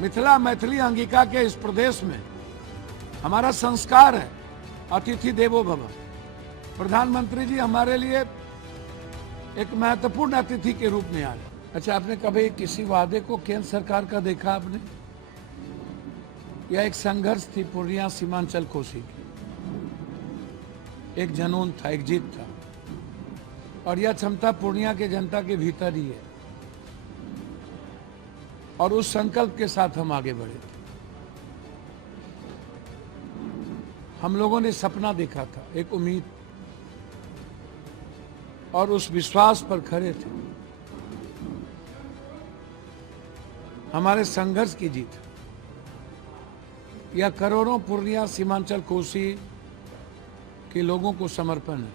मिथिला मैथिली अंगिका के इस प्रदेश में हमारा संस्कार है अतिथि देवो भव। प्रधानमंत्री जी हमारे लिए एक महत्वपूर्ण अतिथि के रूप में आ रहे। अच्छा, आपने कभी किसी वादे को केंद्र सरकार का देखा आपने? यह एक संघर्ष थी पूर्णिया सीमांचल कोसी की, एक जनून था, एक जीत था, और यह क्षमता पूर्णिया के जनता के भीतर ही है। और उस संकल्प के साथ हम आगे बढ़े थे। हम लोगों ने सपना देखा था, एक उम्मीद, और उस विश्वास पर खड़े थे। हमारे संघर्ष की जीत, यह करोड़ों पूर्णिया सीमांचल कोसी के लोगों को समर्पण है।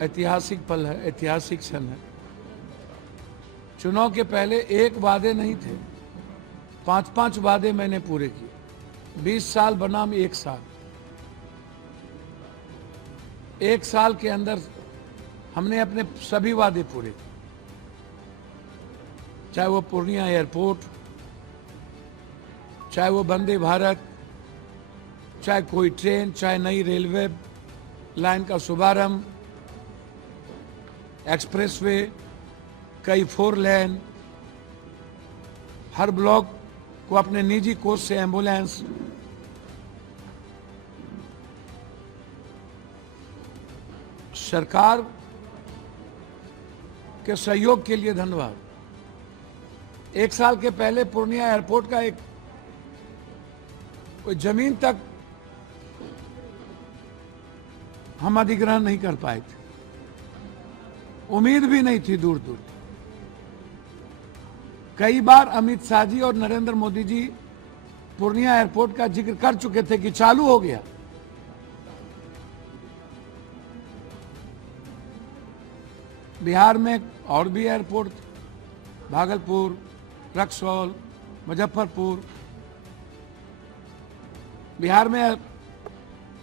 ऐतिहासिक पल है, ऐतिहासिक क्षण है। चुनाव के पहले एक वादे नहीं थे, 5-5 वादे मैंने पूरे किए। 20 साल बनाम 1 साल। 1 साल के अंदर हमने अपने सभी वादे पूरे किए, चाहे वो पूर्णिया एयरपोर्ट, चाहे वो वंदे भारत, चाहे कोई ट्रेन, चाहे नई रेलवे लाइन का शुभारंभ, एक्सप्रेसवे, कई 4 लेन, हर ब्लॉक को अपने निजी कोच से एम्बुलेंस, सरकार के सहयोग के लिए धन्यवाद। 1 साल के पहले पूर्णिया एयरपोर्ट का एक कोई जमीन तक हम अधिग्रहण नहीं कर पाए थे, उम्मीद भी नहीं थी दूर दूर। कई बार अमित शाह जी और नरेंद्र मोदी जी पूर्णिया एयरपोर्ट का जिक्र कर चुके थे कि चालू हो गया। बिहार में और भी एयरपोर्ट थे, भागलपुर, रक्सौल, मुजफ्फरपुर। बिहार में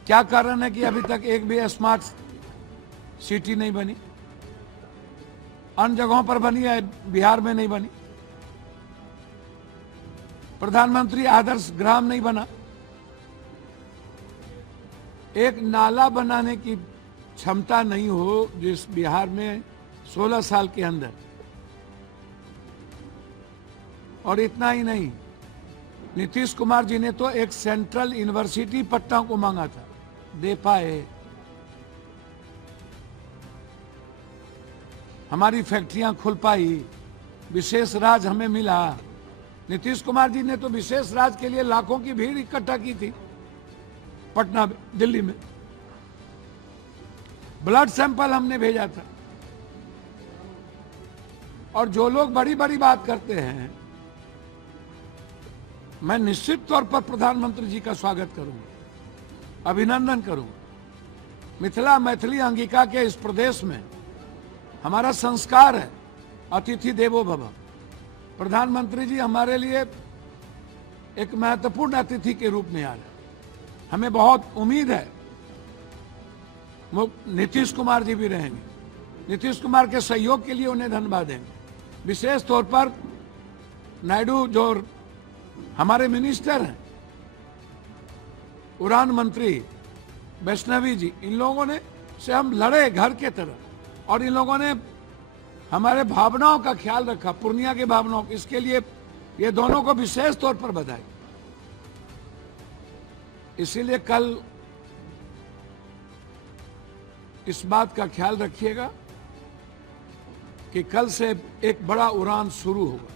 क्या कारण है कि अभी तक एक भी स्मार्ट सिटी नहीं बनी? अन्य जगहों पर बनी है, बिहार में नहीं बनी। प्रधानमंत्री आदर्श ग्राम नहीं बना। एक नाला बनाने की क्षमता नहीं हो जिस बिहार में 16 साल के अंदर। और इतना ही नहीं, नीतीश कुमार जी ने तो एक सेंट्रल यूनिवर्सिटी पटना को मांगा था, दे पाए। हमारी फैक्ट्रियां खुल पाई, विशेष राज हमें मिला। नीतीश कुमार जी ने तो विशेष राज के लिए लाखों की भीड़ इकट्ठा की थी पटना में, दिल्ली में। ब्लड सैंपल हमने भेजा था। और जो लोग बड़ी बड़ी बात करते हैं, मैं निश्चित तौर पर प्रधानमंत्री जी का स्वागत करूंगा, अभिनंदन करूंगा। मिथिला मैथिली अंगिका के इस प्रदेश में हमारा संस्कार है अतिथि देवो भव। प्रधानमंत्री जी हमारे लिए एक महत्वपूर्ण अतिथि के रूप में आ रहे। हमें बहुत उम्मीद है नीतीश कुमार जी भी रहेंगे। नीतीश कुमार के सहयोग के लिए उन्हें धन्यवाद देंगे। विशेष तौर पर नायडू जो हमारे मिनिस्टर हैं, उड़ान मंत्री वैष्णवी जी, इन लोगों ने से हम लड़े घर के तरह, और इन लोगों ने हमारे भावनाओं का ख्याल रखा, पूर्णिया के भावनाओं। इसके लिए ये दोनों को विशेष तौर पर बधाई। इसीलिए कल इस बात का ख्याल रखिएगा कि कल से एक बड़ा उड़ान शुरू होगा।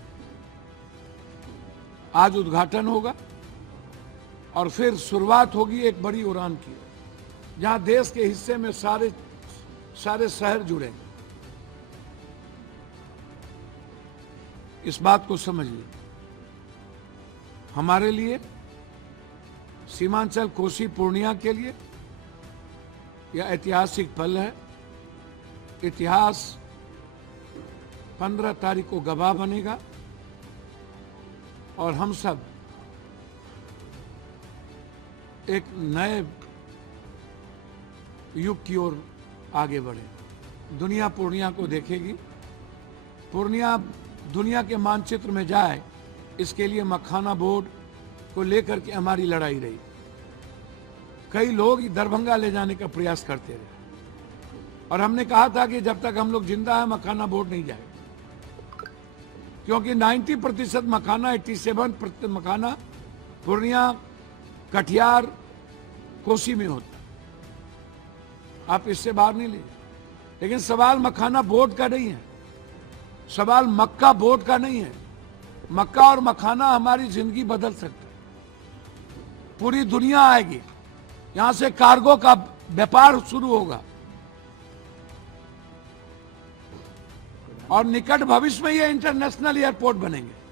आज उद्घाटन होगा और फिर शुरुआत होगी एक बड़ी उड़ान की, जहां देश के हिस्से में सारे शहर जुड़ेंगे। इस बात को समझिए, हमारे लिए, सीमांचल कोसी पूर्णिया के लिए यह ऐतिहासिक पल है। इतिहास 15 तारीख को गवाह बनेगा और हम सब एक नए युग की ओर आगे बढ़े। दुनिया पूर्णिया को देखेगी। पूर्णिया दुनिया के मानचित्र में जाए, इसके लिए मखाना बोर्ड को लेकर के हमारी लड़ाई रही। कई लोग दरभंगा ले जाने का प्रयास करते रहे और हमने कहा था कि जब तक हम लोग जिंदा है मखाना बोर्ड नहीं जाएगा, क्योंकि 90% मखाना, 87% मखाना पूर्णिया, कटिहार, कोसी में होता। आप इससे बाहर नहीं ले। लेकिन सवाल मखाना बोर्ड का नहीं है, सवाल मक्का बोर्ड का नहीं है। मक्का और मखाना हमारी जिंदगी बदल सकता है। पूरी दुनिया आएगी, यहां से कार्गो का व्यापार शुरू होगा और निकट भविष्य में ये इंटरनेशनल एयरपोर्ट बनेंगे।